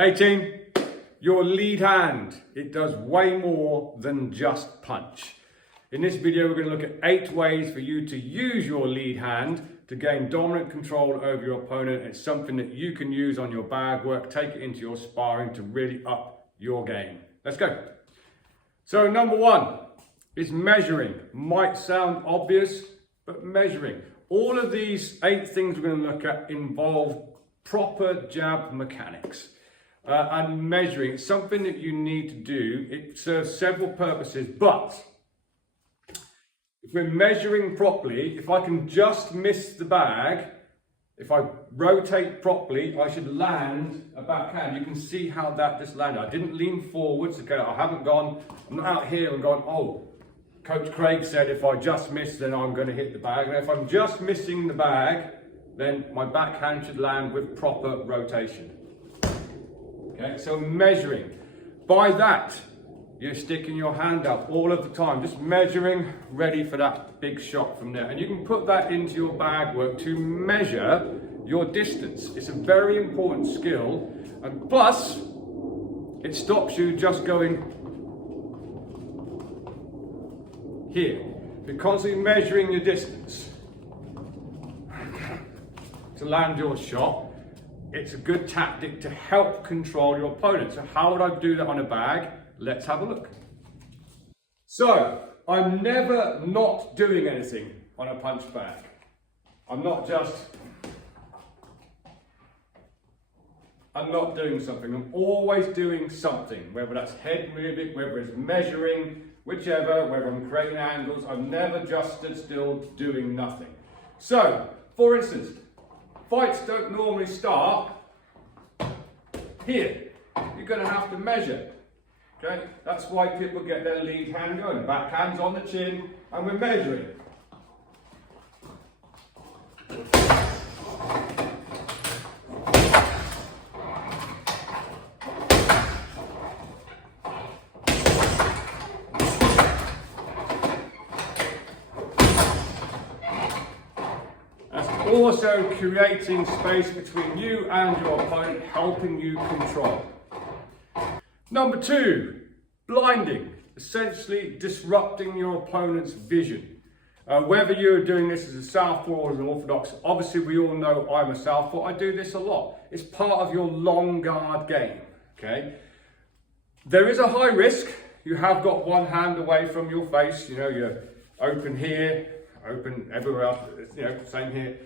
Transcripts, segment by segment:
Hey team, your lead hand, it does way more than just punch. In this video, we're going to look at 8 ways for you to use your lead hand to gain dominant control over your opponent. It's something that you can use on your bag work, take it into your sparring to really up your game. Let's go. So number 1 is measuring. Might sound obvious, but measuring. All of these 8 things we're going to look at involve proper jab mechanics. And measuring, it's something that you need to do. It serves several purposes, but if we're measuring properly, if I can just miss the bag, if I rotate properly, I should land a backhand. You can see how that just landed. I didn't lean forwards, okay? I'm not out here and going, oh, Coach Craig said if I just miss, then I'm going to hit the bag. And if I'm just missing the bag, then my backhand should land with proper rotation. Okay, so measuring. By that, you're sticking your hand up all of the time, just measuring, ready for that big shot from there. And you can put that into your bag work to measure your distance. It's a very important skill. And plus, it stops you just going here. Because you're measuring your distance to land your shot, it's a good tactic to help control your opponent. So how would I do that on a bag? Let's have a look. So, I'm never not doing anything on a punch bag. I'm not doing something. I'm always doing something, whether that's head moving, whether it's measuring, whichever, whether I'm creating angles. I'm never just stood still doing nothing. So, for instance, fights don't normally start here. You're going to have to measure. Okay? That's why people get their lead hand going. Backhand's on the chin, and we're measuring. Also creating space between you and your opponent, helping you control. Number 2, blinding, essentially disrupting your opponent's vision. Whether you're doing this as a southpaw or as an orthodox, obviously we all know I'm a southpaw. I do this a lot. It's part of your long guard game, okay? There is a high risk. You have got one hand away from your face. You know, you're open here, open everywhere else, you know, same here.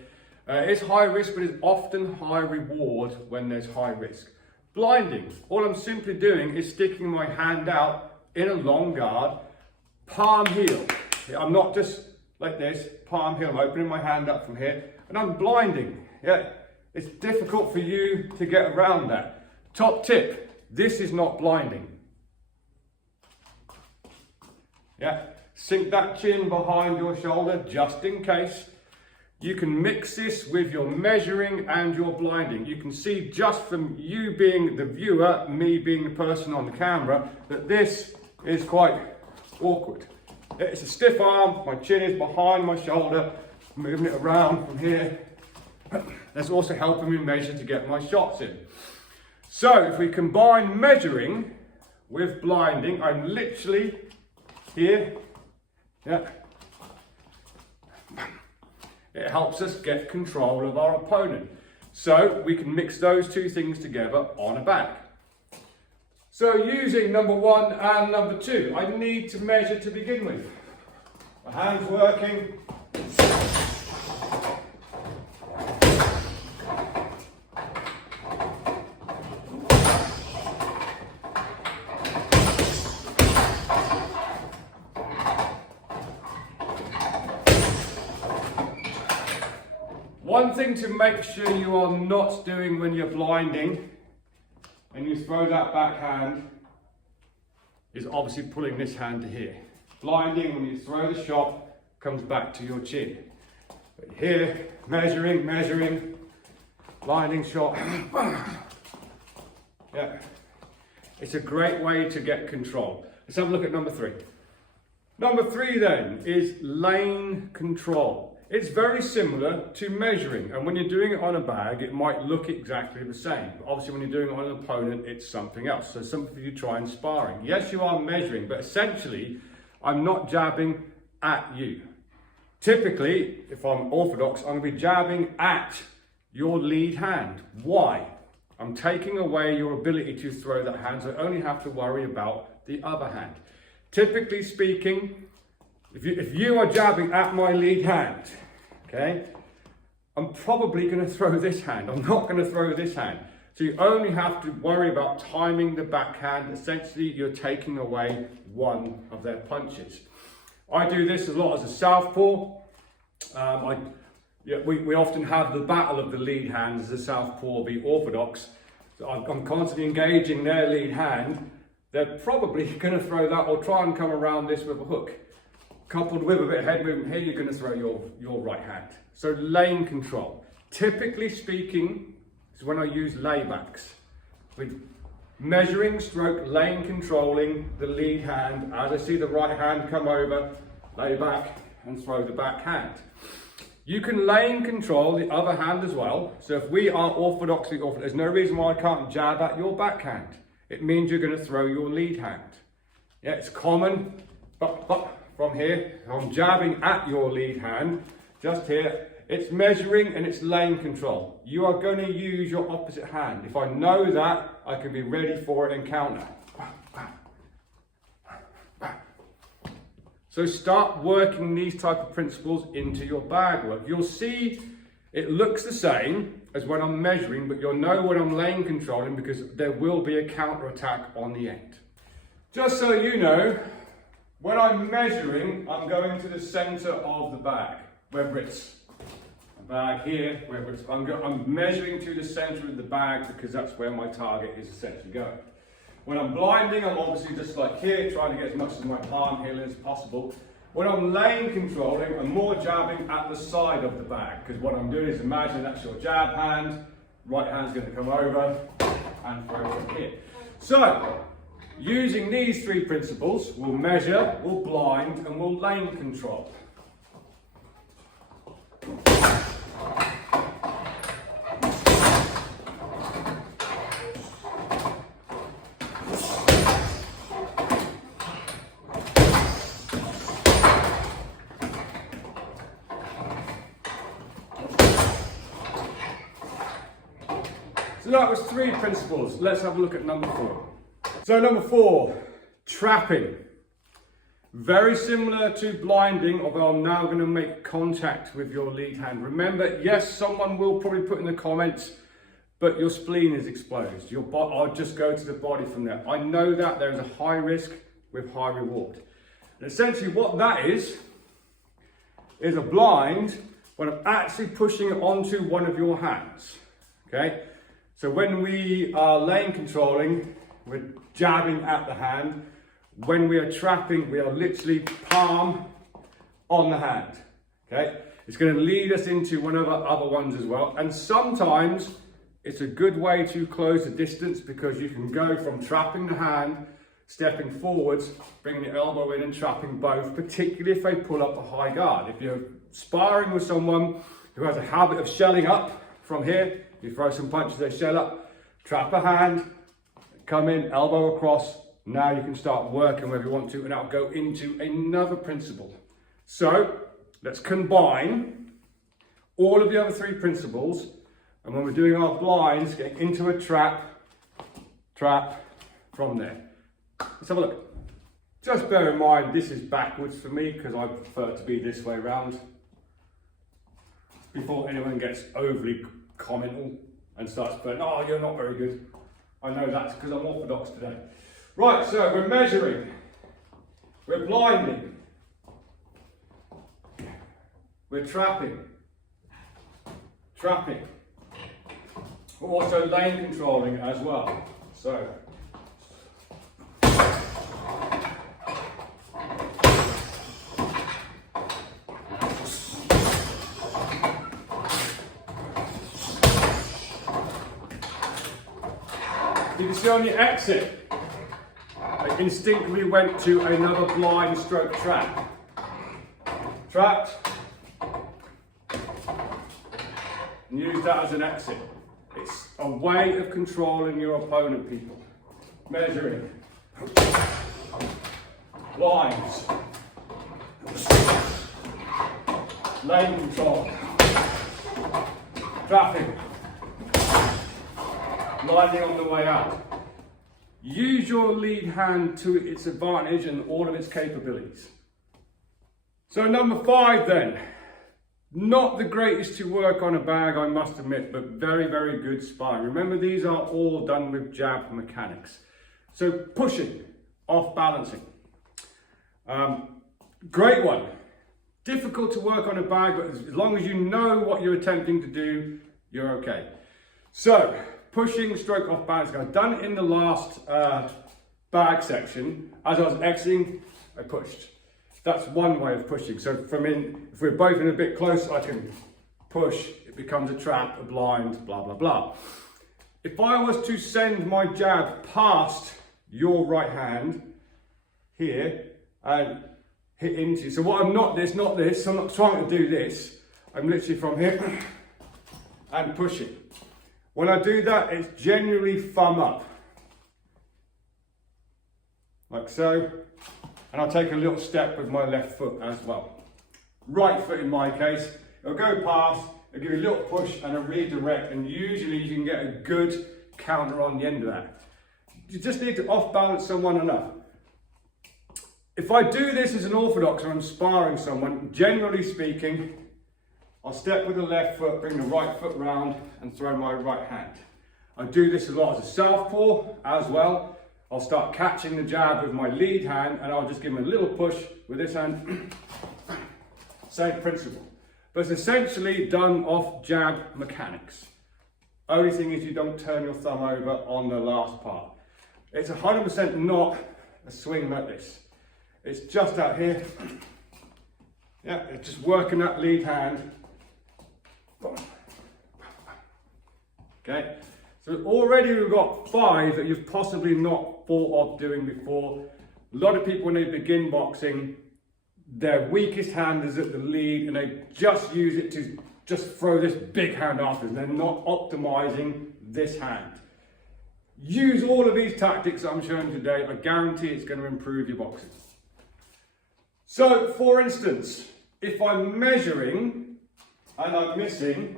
It's high risk, but it's often high reward when there's high risk. Blinding, all I'm simply doing is sticking my hand out in a long guard, palm heel. I'm not just like this, palm heel. I'm opening my hand up from here, and I'm blinding. Yeah, it's difficult for you to get around that. Top tip, this is not blinding. Yeah, sink that chin behind your shoulder just in case. You can mix this with your measuring and your blinding. You can see just from you being the viewer, me being the person on the camera, that this is quite awkward. It's a stiff arm, my chin is behind my shoulder, moving it around from here. That's also helping me measure to get my shots in. So if we combine measuring with blinding, I'm literally here, yeah. It helps us get control of our opponent. So we can mix those 2 things together on a bag. So using number 1 and number 2, I need to measure to begin with. My hand's working. One thing to make sure you are not doing when you're blinding and you throw that backhand is obviously pulling this hand to here. Blinding, when you throw the shot, comes back to your chin. But here, measuring, blinding shot. Yeah, it's a great way to get control. Let's have a look at number 3. Number 3 then is lane control. It's very similar to measuring, and when you're doing it on a bag, it might look exactly the same. But obviously, when you're doing it on an opponent, it's something else. So something you try in sparring. Yes, you are measuring, but essentially, I'm not jabbing at you. Typically, if I'm orthodox, I'm going to be jabbing at your lead hand. Why? I'm taking away your ability to throw that hand, so I only have to worry about the other hand. Typically speaking, if you are jabbing at my lead hand, okay, I'm probably going to throw this hand. I'm not going to throw this hand. So you only have to worry about timing the backhand. Essentially, you're taking away one of their punches. I do this a lot as a southpaw. We often have the battle of the lead hands as a southpaw v orthodox. So I'm constantly engaging their lead hand. They're probably going to throw that or try and come around this with a hook. Coupled with a bit of head movement here, you're going to throw your right hand. So lane control. Typically speaking, is when I use laybacks. With measuring stroke lane controlling the lead hand. As I see the right hand come over, lay back and throw the back hand. You can lane control the other hand as well. So if we are orthodoxly orthodox, there's no reason why I can't jab at your backhand. It means you're going to throw your lead hand. Yeah, it's common, but from here, I'm jabbing at your lead hand, just here. It's measuring and it's lane control. You are going to use your opposite hand. If I know that, I can be ready for it and counter. So start working these type of principles into your bag work. You'll see it looks the same as when I'm measuring, but you'll know when I'm lane controlling because there will be a counter attack on the end. Just so you know, when I'm measuring, I'm going to the center of the bag, whether it's a bag here, whether it's, I'm measuring to the center of the bag because that's where my target is essentially going. When I'm blinding, I'm obviously just like here, trying to get as much of my palm here as possible. When I'm lane controlling, I'm more jabbing at the side of the bag, because what I'm doing is imagine that's your jab hand, right hand's going to come over and throw from here. So, using these three principles, we'll measure, we'll blind, and we'll lane control. So that was three principles. Let's have a look at number 4. So number 4, trapping. Very similar to blinding, although I'm now going to make contact with your lead hand. Remember, yes, someone will probably put in the comments, but your spleen is exposed. I'll just go to the body from there. I know that there is a high risk with high reward. And essentially what that is a blind when I'm actually pushing it onto one of your hands. Okay? So when we are lane controlling, we're jabbing at the hand. When we are trapping, we are literally palm on the hand. Okay? It's going to lead us into one of the other ones as well. And sometimes it's a good way to close the distance because you can go from trapping the hand, stepping forwards, bringing the elbow in and trapping both, particularly if they pull up a high guard. If you're sparring with someone who has a habit of shelling up from here, you throw some punches, they shell up, trap a hand, come in, elbow across. Now you can start working wherever you want to, and I'll go into another principle. So let's combine all of the other three principles, and when we're doing our blinds, get into a trap from there. Let's have a look. Just bear in mind, this is backwards for me because I prefer to be this way around. Before anyone gets overly commental and starts going, oh, you're not very good. I know that's because I'm orthodox today. Right, so we're measuring, we're blinding, we're trapping, we're also lane controlling as well. So, you can see on the exit, I instinctively went to another blind stroke trap. Trapped, and use that as an exit. It's a way of controlling your opponent, people. Measuring. Lines. Lane control. Traffic. Lining on the way out. Use your lead hand to its advantage and all of its capabilities. So number 5 then. Not the greatest to work on a bag, I must admit, but very, very good sparring. Remember, these are all done with jab mechanics. So pushing, off balancing. Great one. Difficult to work on a bag, but as long as you know what you're attempting to do, you're okay. So, pushing, stroke, off balancing. I've done it in the last bag section. As I was exiting, I pushed. That's one way of pushing. So if we're both in a bit close, I can push, it becomes a trap, a blind, blah, blah, blah. If I was to send my jab past your right hand here and hit into, so what I'm not this, I'm not trying to do this. I'm literally from here and pushing. When I do that, it's generally thumb up. Like so. And I'll take a little step with my left foot as well. Right foot in my case, it'll go past, it'll give you a little push and a redirect, and usually you can get a good counter on the end of that. You just need to off balance someone enough. If I do this as an orthodox or I'm sparring someone, generally speaking, I'll step with the left foot, bring the right foot round and throw my right hand. I do this a lot as a southpaw as well. I'll start catching the jab with my lead hand and I'll just give him a little push with this hand. Same principle. But it's essentially done off jab mechanics. Only thing is you don't turn your thumb over on the last part. It's 100% not a swing like this. It's just out here. Yeah, it's just working that lead hand. Okay. So already we've got 5 that you've possibly not thought of doing before. A lot of people when they begin boxing, their weakest hand is at the lead and they just use it to just throw this big hand after and they're not optimizing this hand. Use all of these tactics I'm showing today. I guarantee it's going to improve your boxing. So for instance, if I'm measuring and I'm missing,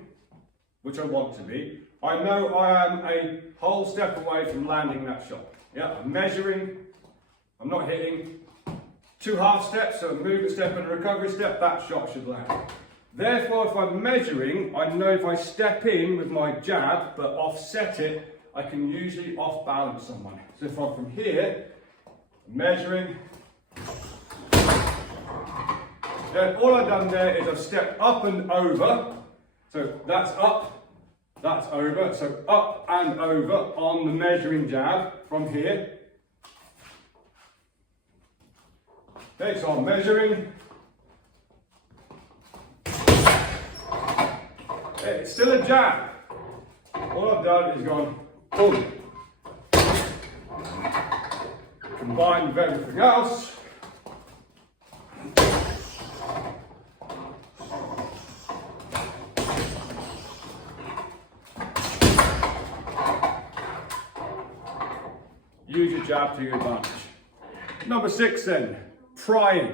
which I want to be, I know I am a whole step away from landing that shot. Yeah, I'm measuring, I'm not hitting. 2 half steps, so a movement step and a recovery step, that shot should land. Therefore, if I'm measuring, I know if I step in with my jab, but offset it, I can usually off balance someone. So if I'm from here, measuring, then all I've done there is I've stepped up and over. So that's up. That's over, so up and over on the measuring jab from here. Okay, so I'm measuring. It's still a jab. All I've done is gone boom. Combined with everything else. Use your jab to your advantage. Number 6 then, prying.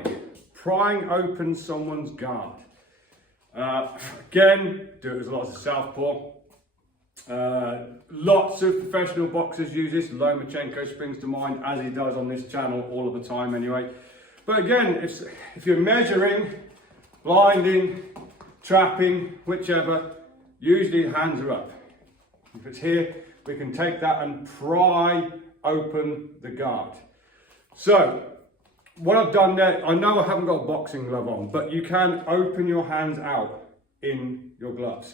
Prying opens someone's guard. Again, do it as a lot as a southpaw. Lots of professional boxers use this. Lomachenko springs to mind, as he does on this channel all of the time anyway. But again, if you're measuring, blinding, trapping, whichever, usually hands are up. If it's here, we can take that and pry open the guard. So what I've done there, I know I haven't got a boxing glove on, but you can open your hands out in your gloves.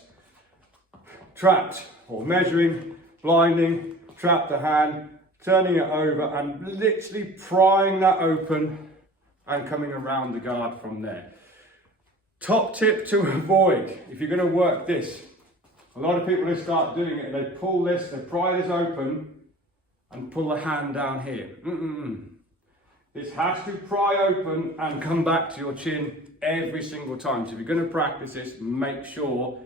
Trapped or measuring, blinding, trap the hand, turning it over and literally prying that open and coming around the guard from there. Top tip to avoid if you're going to work this. A lot of people who start doing it, they pull this, they pry this open and pull the hand down here. This has to pry open and come back to your chin every single time. So if you're going to practice this, make sure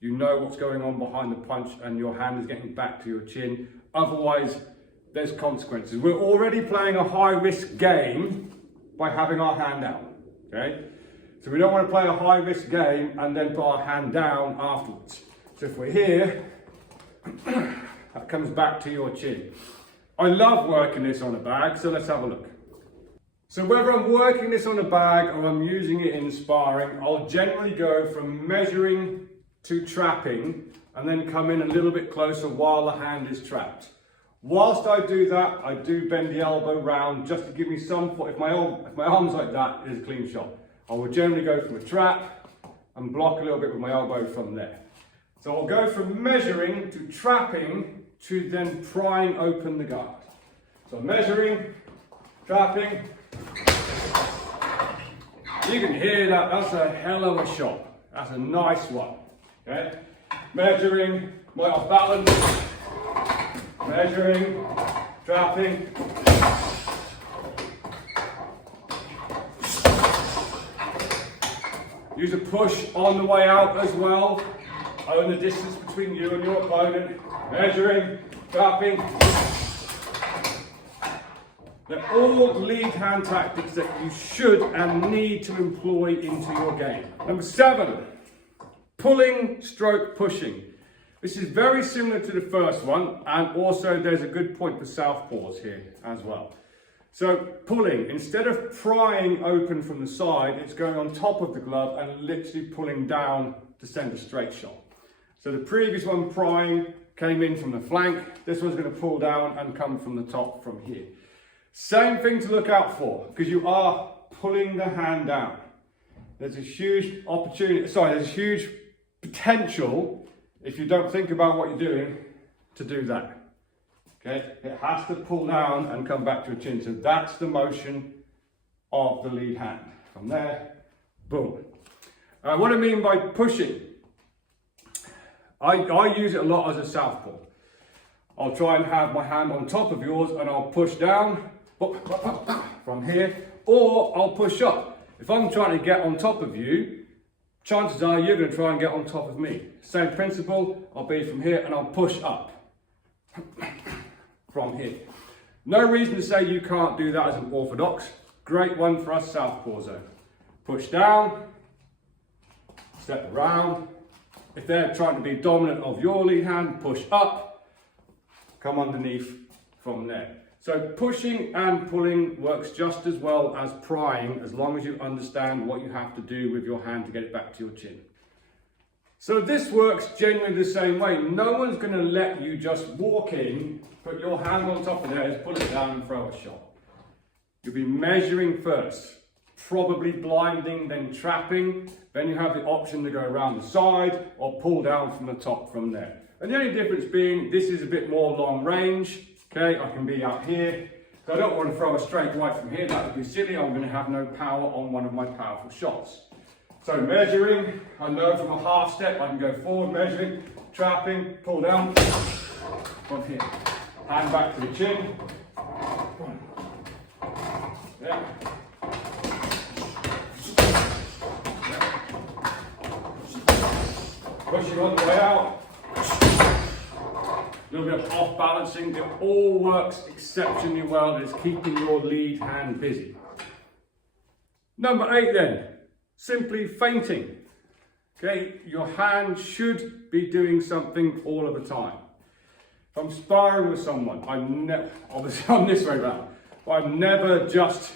You know what's going on behind the punch and your hand is getting back to your chin. Otherwise, there's consequences. We're already playing a high-risk game by having our hand out, okay? So we don't want to play a high-risk game and then put our hand down afterwards. So if we're here, that comes back to your chin. I love working this on a bag, so let's have a look. So whether I'm working this on a bag or I'm using it in sparring, I'll generally go from measuring to trapping and then come in a little bit closer while the hand is trapped. Whilst I do that, I do bend the elbow round just to give me some, if my arm's like that, it's a clean shot. I will generally go from a trap and block a little bit with my elbow from there. So I'll go from measuring to trapping to then prying open the guard. So measuring, trapping. You can hear that, that's a hell of a shot. That's a nice one. Okay? Measuring, might off balance. Measuring, trapping. Use a push on the way out as well. Own the distance between you and your opponent. Measuring, trapping. They're all lead hand tactics that you should and need to employ into your game. Number 7, pulling stroke pushing. This is very similar to the first one, and also there's a good point for southpaws here as well. So pulling, instead of prying open from the side, it's going on top of the glove and literally pulling down to send a straight shot. So the previous one, prying, came in from the flank. This one's going to pull down and come from the top from here. Same thing to look out for, because you are pulling the hand down. There's a huge there's a huge potential, if you don't think about what you're doing, to do that. Okay, it has to pull down and come back to a chin. So that's the motion of the lead hand. From there, boom. What I mean by pushing, I use it a lot as a southpaw. I'll try and have my hand on top of yours and I'll push down from here, or I'll push up. If I'm trying to get on top of you, chances are you're going to try and get on top of me. Same principle, I'll be from here and I'll push up from here. No reason to say you can't do that as an orthodox. Great one for us southpaws though. Push down, step around. If they're trying to be dominant of your lead hand, push up, come underneath from there. So pushing and pulling works just as well as prying, as long as you understand what you have to do with your hand to get it back to your chin. So this works generally the same way. No one's going to let you just walk in, put your hand on top of theirs, pull it down and throw a shot. You'll be measuring first, probably blinding, then trapping. Then you have the option to go around the side or pull down from the top from there. And the only difference being, this is a bit more long range. Okay, I can be out here. So I don't want to throw a straight right from here, that would be silly. I'm going to have no power on one of my powerful shots. So measuring, I know from a half step, I can go forward, measuring, trapping, pull down, from here. Hand back to the chin. Yeah. Pushing on the way out. A little bit of off balancing. It all works exceptionally well. It's keeping your lead hand busy. Number 8 then, simply feinting. Okay, your hand should be doing something all of the time. If I'm sparring with someone, obviously I'm this way round, but I'm never just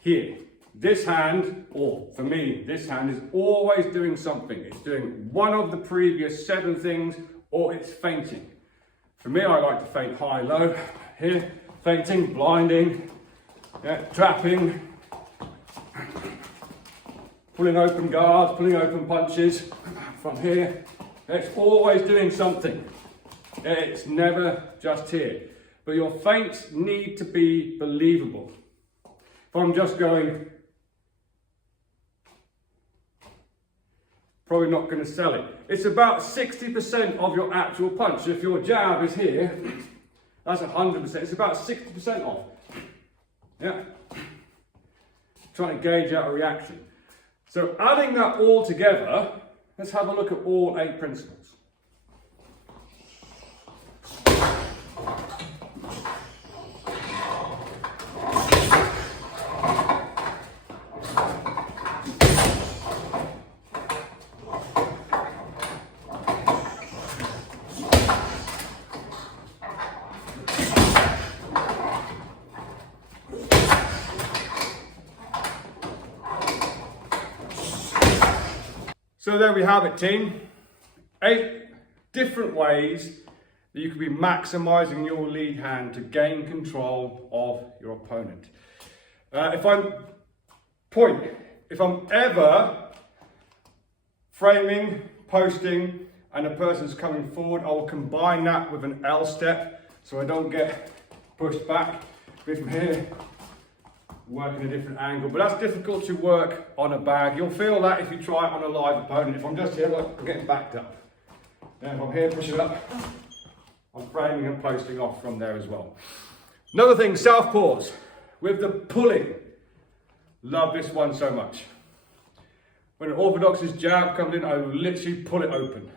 here. This hand, or for me, this hand is always doing something. It's doing one of the previous 7 things, or it's feinting. For me, I like to feint high, low. Here, feinting, blinding, yeah, trapping, pulling open guards, pulling open punches. From here, it's always doing something. It's never just here. But your feints need to be believable. If I'm just going, probably not going to sell it. It's about 60% of your actual punch. So if your jab is here, that's 100%. It's about 60% off. Yeah. Trying to gauge out a reaction. So adding that all together, Let's have a look at all 8 principles. So there we have it, team. 8 different ways that you can be maximizing your lead hand to gain control of your opponent. If I'm ever framing, posting, and a person's coming forward, I will combine that with an L step so I don't get pushed back. From here, working a different angle, but that's difficult to work on a bag. You'll feel that if you try it on a live opponent. If I'm just here, look, I'm getting backed up. Then if I'm here, push it up, I'm framing and posting off from there as well. Another thing, southpaws with the pulling. Love this one so much. When an orthodox's jab comes in, I will literally pull it open.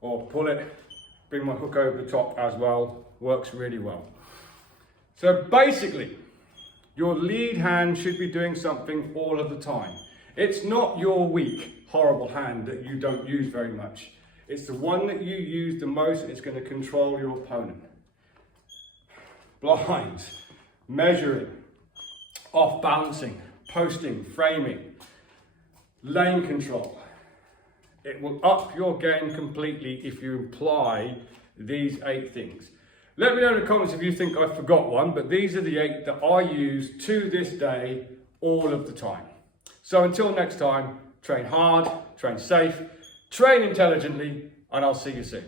Or pull it, bring my hook over the top as well. Works really well. So basically, your lead hand should be doing something all of the time. It's not your weak, horrible hand that you don't use very much. It's the one that you use the most, and it's going to control your opponent. Blinds, measuring, off balancing, posting, framing, lane control. It will up your game completely if you apply these 8 things. Let me know in the comments if you think I forgot one, but these are the 8 that I use to this day all of the time. So until next time, train hard, train safe, train intelligently, and I'll see you soon.